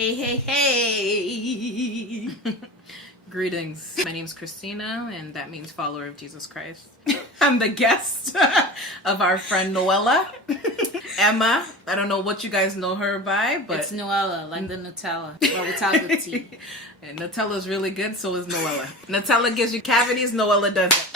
Hey, hey, hey! Greetings. My name's Christina, and that means follower of Jesus Christ. I'm the guest of our friend Noella. Emma. I don't know what you guys know her by, but It's Noella, like the Nutella, but without the T. And Nutella's really good, so is Noella. Nutella gives you cavities, Noella doesn't.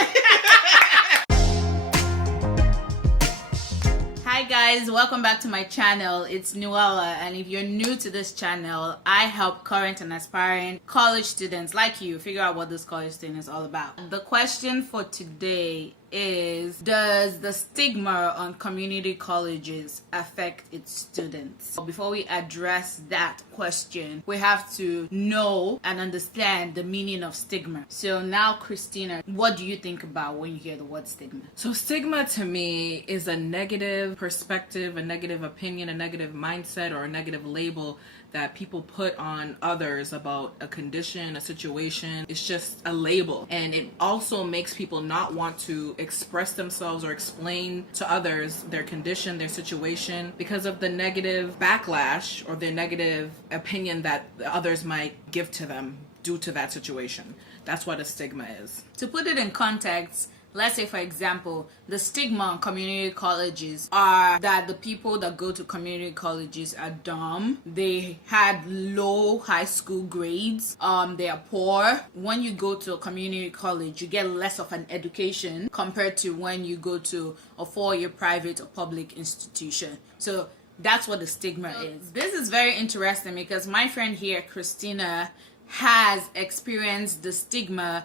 Hi guys, welcome back to my channel. It's Noella, and if you're new to this channel, I help current and aspiring college students like you figure out what this college thing is all about. The question for today is, does the stigma on community colleges affect its students? Before we address that question, we have to know and understand the meaning of stigma. So now, Christina, what do you think about when you hear the word stigma? So stigma to me is a negative perspective, a negative opinion, a negative mindset, or a negative label that people put on others about a condition, a situation. It's just a label. And it also makes people not want to express themselves or explain to others their condition, their situation, because of the negative backlash or the negative opinion that others might give to them due to that situation. That's what a stigma is. To put it in context, let's say, for example, the stigma on community colleges are that the people that go to community colleges are dumb. They had low high school grades. They are poor. When you go to a community college, you get less of an education compared to when you go to a four-year private or public institution. So that's what the stigma is. This is very interesting because my friend here, Christina, has experienced the stigma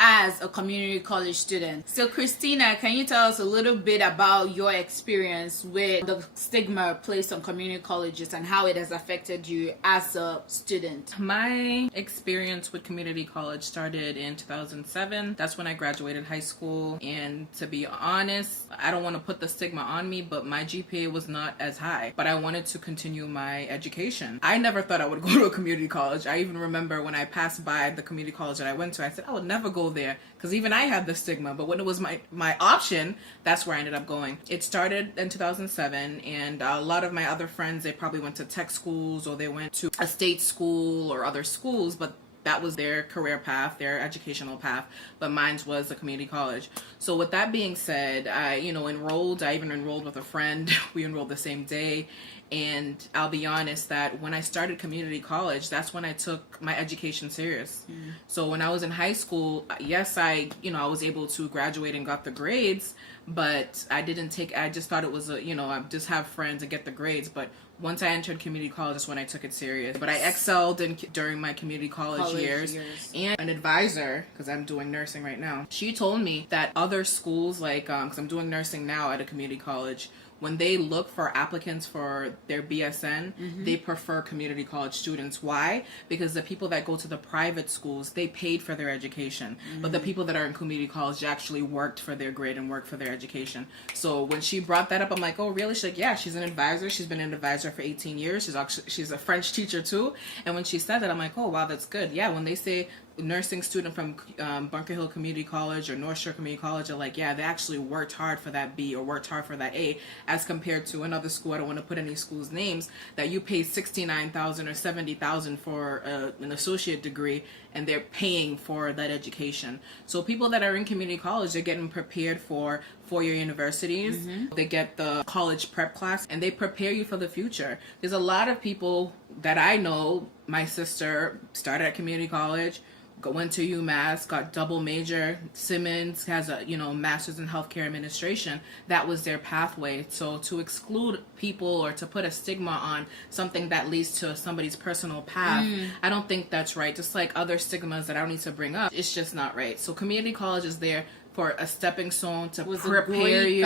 as a community college student. So Christina, can you tell us a little bit about your experience with the stigma placed on community colleges and how it has affected you as a student? My experience with community college started in 2007. That's when I graduated high school. And to be honest, I don't want to put the stigma on me, but my GPA was not as high. But I wanted to continue my education. I never thought I would go to a community college. I even remember when I passed by the community college that I went to, I said, I would never go there, because even I had the stigma. But when it was my option, that's where I ended up going. It started in 2007, and a lot of my other friends, they probably went to tech schools or they went to a state school or other schools, but that was their career path, their educational path, but mine was a community college. So with that being said, I enrolled. I even enrolled with a friend. We enrolled the same day. And I'll be honest that when I started community college, that's when I took my education serious. So when I was in high school, yes, I was able to graduate and got the grades, but I just thought it was I just have friends and get the grades. But once I entered community college, that's when I took it serious. But I excelled during my community college years. And an advisor, because I'm doing nursing right now, she told me that other schools, because I'm doing nursing now at a community college, when they look for applicants for their BSN, they prefer community college students. Why? Because the people that go to the private schools, they paid for their education. But the people that are in community college actually worked for their grade and worked for their education. So when she brought that up, I'm like, oh, really? She's like, yeah, she's an advisor. She's been an advisor for 18 years. She's a French teacher too. And when she said that, I'm like, oh, wow, that's good. Yeah, when they say nursing student from Bunker Hill Community College or North Shore Community College are like, yeah, they actually worked hard for that B or worked hard for that A, as compared to another school, I don't want to put any schools' names, that you pay $69,000 or $70,000 for an associate degree, and they're paying for that education. So people that are in community college, they're getting prepared for four-year universities. They get the college prep class, and they prepare you for the future. There's a lot of people that I know. My sister started at community college, went to UMass, got double major. Simmons has a master's in healthcare administration. That was their pathway. So to exclude people or to put a stigma on something that leads to somebody's personal path, I don't think that's right. Just like other stigmas that I don't need to bring up, it's just not right. So community college is there for a stepping stone to prepare you.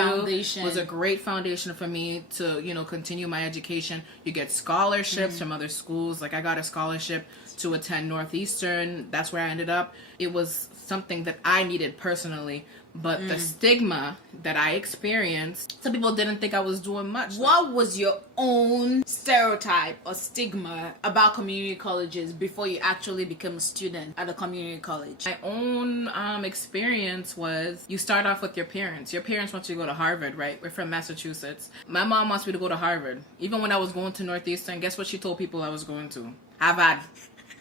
Was a great foundation for me to continue my education. You get scholarships from other schools. Like I got a scholarship to attend Northeastern. That's where I ended up. It was something that I needed personally. But the stigma that I experienced, some people didn't think I was doing much. What was your own stereotype or stigma about community colleges before you actually became a student at a community college? My own experience was, you start off with your parents. Your parents want you to go to Harvard, right? We're from Massachusetts. My mom wants me to go to Harvard. Even when I was going to Northeastern, guess what she told people I was going to? Have at.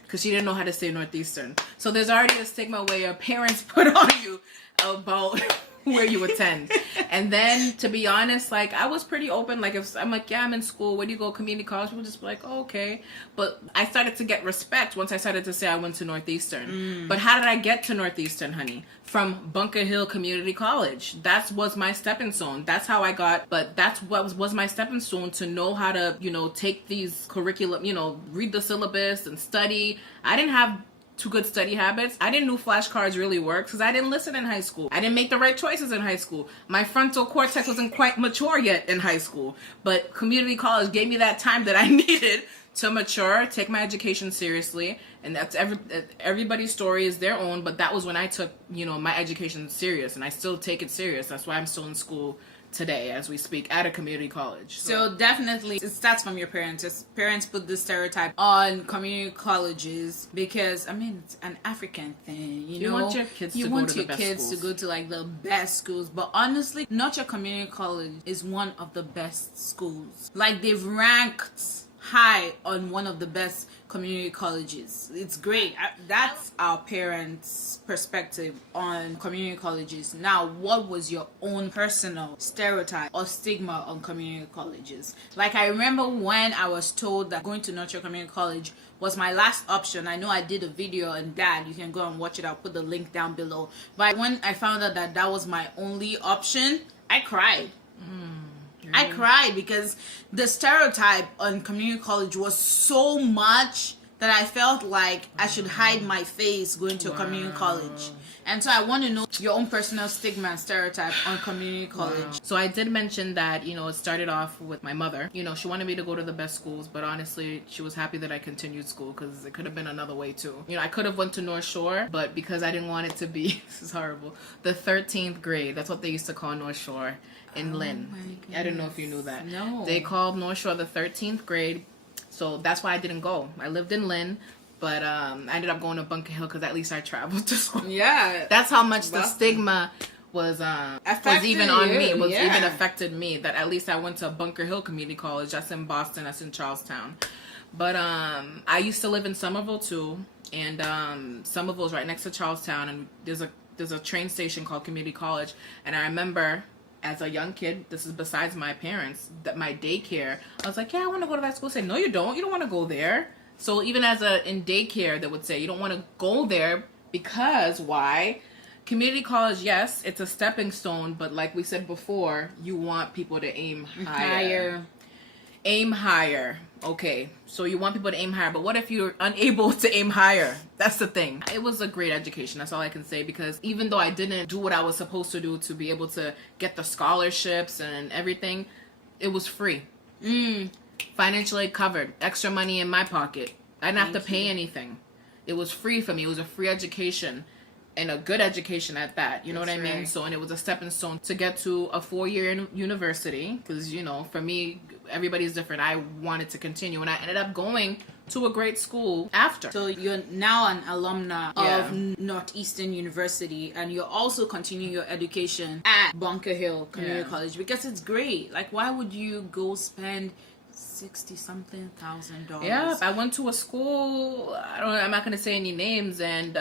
Because she didn't know how to say Northeastern. So there's already a stigma where your parents put on you about where you attend. And then, to be honest, like, I was pretty open. Like, if I'm like, yeah, I'm in school, where do you go? Community college? People just be like, oh, okay. But I started to get respect once I started to say I went to Northeastern. But how did I get to Northeastern, honey? From Bunker Hill Community College. That was my stepping stone. That's how I got, but that's what was my stepping stone to know how to, you know, take these curriculum, you know, read the syllabus and study. I didn't have too good study habits. I didn't know flashcards really worked because I didn't listen in high school. I didn't make the right choices in high school. My frontal cortex wasn't quite mature yet in high school. But community college gave me that time that I needed to mature, take my education seriously. And that's everybody's story is their own, but that was when I took, you know, my education serious, and I still take it serious. That's why I'm still in school today as we speak at a community college. So definitely it starts from your parents. Your parents put this stereotype on community colleges because, I mean, it's an African thing, you know. Want your kids you to want go to your the best kids schools. to go to like the best schools, but honestly, not your community college is one of the best schools. Like, they've ranked high on one of the best community colleges. It's great. That's our parents' perspective on community colleges. Now, what was your own personal stereotype or stigma on community colleges? Like, I remember when I was told that going to Notre Community College was my last option. I know I did a video on that. You can go and watch it. I'll put the link down below. But when I found out that that was my only option, I cried. I cried because the stereotype on community college was so much that I felt like I should hide my face going to a community college. And so I want to know your own personal stigma and stereotype on community college. So I did mention that, you know, it started off with my mother. You know, she wanted me to go to the best schools, but honestly, she was happy that I continued school because it could have been another way too. You know, I could have went to North Shore, but because I didn't want it to be, this is horrible, the 13th grade. That's what they used to call North Shore in Lynn. I didn't know if you knew that. No. They called North Shore the 13th grade. So that's why I didn't go. I lived in Lynn, but I ended up going to Bunker Hill because at least I traveled to school. Yeah. That's how much the stigma was even on me. Even affected me. That at least I went to Bunker Hill Community College. That's in Boston. That's in Charlestown. But I used to live in Somerville too, and Somerville's right next to Charlestown. And there's a train station called Community College. And I remember, as a young kid, this is besides my parents, that my daycare, I was like, yeah, I want to go to that school. Say, no, you don't. You don't want to go there. So even in daycare, they would say, you don't want to go there because why? Community college, yes, it's a stepping stone, but like we said before, you want people to aim higher. Aim higher. Okay, so you want people to aim higher, but what if you're unable to aim higher? That's the thing. It was a great education, that's all I can say, because even though I didn't do what I was supposed to do to be able to get the scholarships and everything, it was free. Financially covered. Extra money in my pocket. I didn't have to pay anything. It was free for me. It was a free education. And a good education at that, you know what I mean? Right. So, and it was a stepping stone to get to a 4-year university, because, you know, for me, everybody's different. I wanted to continue, and I ended up going to a great school after. So you're now an alumna of Northeastern University, and you're also continuing your education at Bunker Hill Community College, because it's great. Like, why would you go spend $60,000? Yeah, I went to a school, I'm not going to say any names, and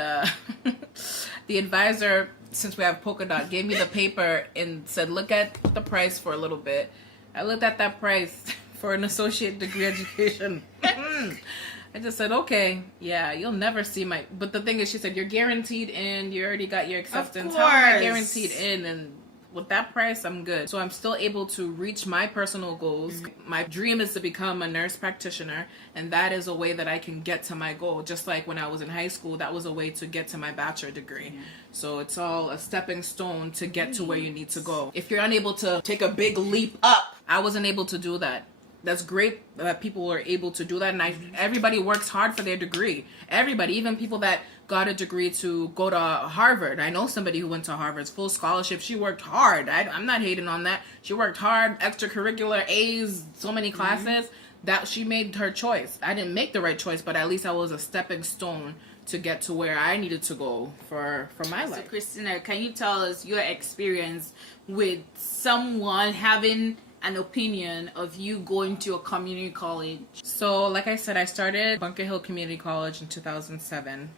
the advisor, since we have Polka Dot, gave me the paper and said, look at the price for a little bit. I looked at that price for an associate degree education. I just said, okay, yeah, you'll never see my, but the thing is, she said, you're guaranteed in, you already got your acceptance. How am I guaranteed in? And with that price, I'm good. So I'm still able to reach my personal goals. My dream is to become a nurse practitioner, and that is a way that I can get to my goal. Just like when I was in high school, that was a way to get to my bachelor degree. So it's all a stepping stone to get to where you need to go. If you're unable to take a big leap up, I wasn't able to do that. That's great that people are able to do that, and everybody works hard for their degree. Everybody, even people that got a degree to go to Harvard. I know somebody who went to Harvard's full scholarship. She worked hard. I'm not hating on that. She worked hard, extracurricular, A's, so many classes. That she made her choice. I didn't make the right choice, but at least I was a stepping stone to get to where I needed to go for my life. So Christina, can you tell us your experience with someone having an opinion of you going to a community college? So, like I said, I started Bunker Hill Community College in 2007.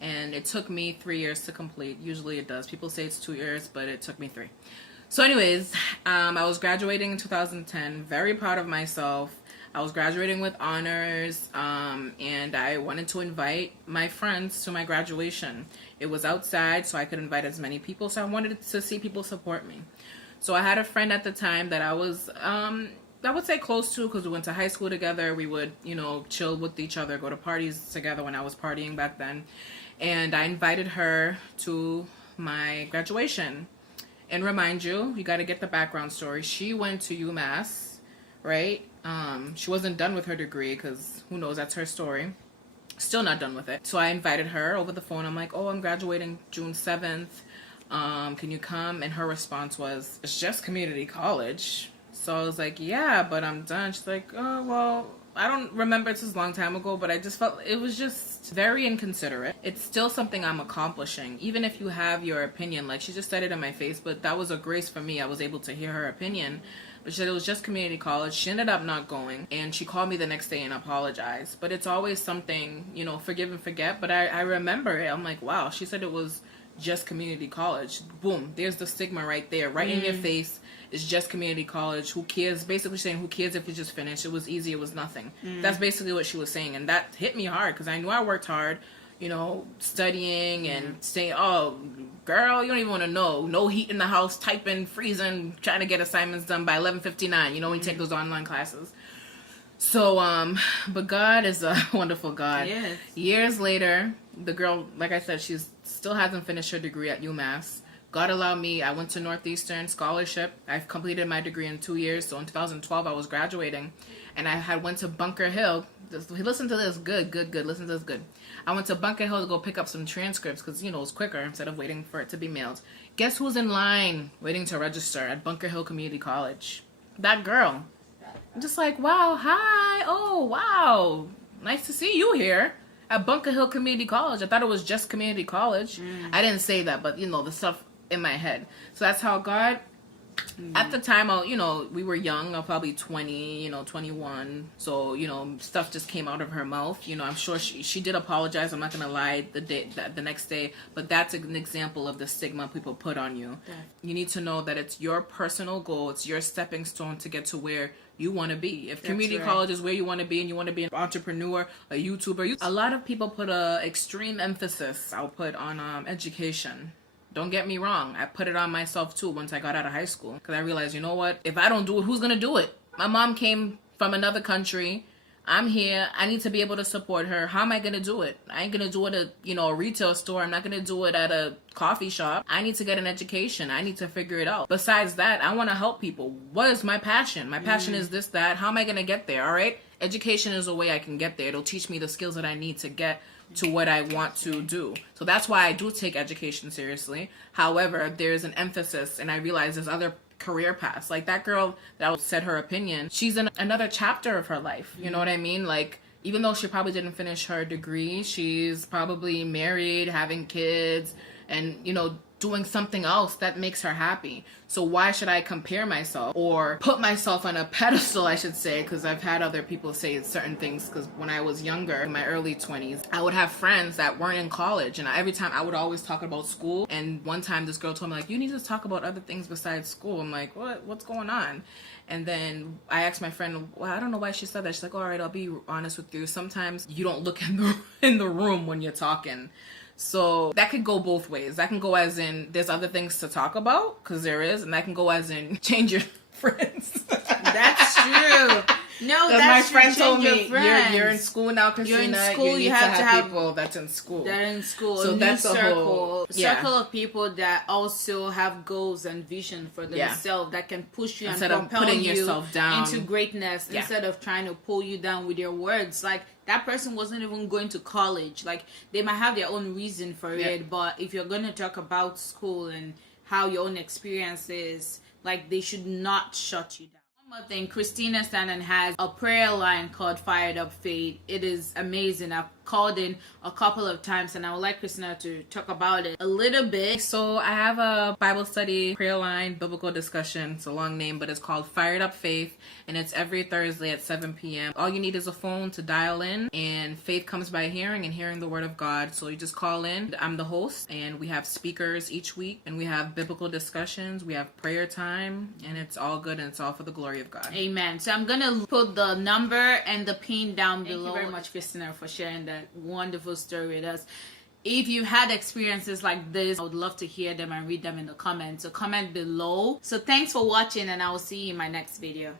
And it took me 3 years to complete. Usually it does. People say it's 2 years, but it took me 3. So anyways, I was graduating in 2010. Very proud of myself. I was graduating with honors, and I wanted to invite my friends to my graduation. It was outside, so I could invite as many people. So I wanted to see people support me. So I had a friend at the time that I was, I would say close to, because we went to high school together. We would, chill with each other, go to parties together when I was partying back then. And I invited her to my graduation. And remind you, you got to get the background story. She went to UMass, right? She wasn't done with her degree because who knows, that's her story. Still not done with it. So I invited her over the phone. I'm like, oh, I'm graduating June 7th. Can you come? And her response was, it's just community college. So I was like, yeah, but I'm done. She's like, oh, well, I don't remember, it's a long time ago, but I just felt it was just very inconsiderate. It's still something I'm accomplishing. Even if you have your opinion, like she just said it in my face, but that was a grace for me. I was able to hear her opinion. But she said it was just community college. She ended up not going, and she called me the next day and apologized. But it's always something, forgive and forget. But I remember it. I'm like, wow, she said it was just community college. Boom, there's the stigma right there, right in your face. It's just community college. Who cares? Basically saying, who cares if you just finished? It was easy. It was nothing. That's basically what she was saying. And that hit me hard because I knew I worked hard, studying and saying, oh, girl, you don't even want to know. No heat in the house, typing, freezing, trying to get assignments done by 11:59. When you take those online classes. So, but God is a wonderful God. Yes. Years later, the girl, like I said, she still hasn't finished her degree at UMass. God allowed me, I went to Northeastern scholarship. I've completed my degree in 2 years. So in 2012, I was graduating. And I had went to Bunker Hill. Listen to this. Good. Listen to this. Good. I went to Bunker Hill to go pick up some transcripts because, it was quicker instead of waiting for it to be mailed. Guess who's in line waiting to register at Bunker Hill Community College? That girl. I'm just like, wow, hi. Oh, wow. Nice to see you here at Bunker Hill Community College. I thought it was just community college. I didn't say that, but, the stuff in my head. So that's how God, at the time, we were young. I was probably 20, 21. So, stuff just came out of her mouth. I'm sure she did apologize. I'm not going to lie the next day. But that's an example of the stigma people put on you. Yeah. You need to know that it's your personal goal. It's your stepping stone to get to where you want to be. If community college is where you want to be and you want to be an entrepreneur, a YouTuber, a lot of people put a extreme emphasis, I'll put on education. Don't get me wrong. I put it on myself too once I got out of high school because I realized, you know what? If I don't do it, who's going to do it? My mom came from another country. I'm here. I need to be able to support her. How am I going to do it? I ain't going to do it at, a retail store. I'm not going to do it at a coffee shop. I need to get an education. I need to figure it out. Besides that, I want to help people. What is my passion? My passion is this, that. How am I going to get there? All right. Education is a way I can get there. It'll teach me the skills that I need to get to what I want to do. So that's why I do take education seriously. However, there's an emphasis, and I realize there's other career paths. Like that girl that said her opinion, she's in another chapter of her life. You know what I mean? Like, even though she probably didn't finish her degree, she's probably married, having kids, and, doing something else that makes her happy. So why should I compare myself or put myself on a pedestal, I should say, because I've had other people say certain things. Because when I was younger, in my early 20s, I would have friends that weren't in college, and every time I would always talk about school. And one time this girl told me, like, you need to talk about other things besides school. I'm like, what's going on? And then I asked my friend, well, I don't know why she said that. She's like, all right, I'll be honest with you. Sometimes you don't look in the room when you're talking. So that could go both ways. That can go as in there's other things to talk about, because there is, and that can go as in change your friends. That's true. No, that's my true. friend told Change me you're in school now, Christina. You're in school. You need to have people that's in school. That are in school. So a that's new a circle. whole Circle of people that also have goals and vision for themselves that can push you instead and of propel putting you yourself down into greatness instead of trying to pull you down with your words. Like, that person wasn't even going to college. Like, they might have their own reason for it, but if you're going to talk about school and how your own experience is, like, they should not shut you down. One more thing, Christina has a prayer line called Fired Up Faith. It is amazing. I've called in a couple of times and I would like Christina to talk about it a little bit. So I have a Bible study prayer line, biblical discussion. It's a long name, but it's called Fired Up Faith, and it's every Thursday at 7 p.m. All you need is a phone to dial in, and faith comes by hearing and hearing the word of God. So you just call in. I'm the host, and we have speakers each week, and we have biblical discussions, we have prayer time, and it's all good and it's all for the glory of God. Amen. So I'm gonna put the number and the pin down below. Thank you very much, Christina, for sharing that wonderful story with us. If you had experiences like this, I would love to hear them and read them in the comments. So comment below. So thanks for watching, and I will see you in my next video.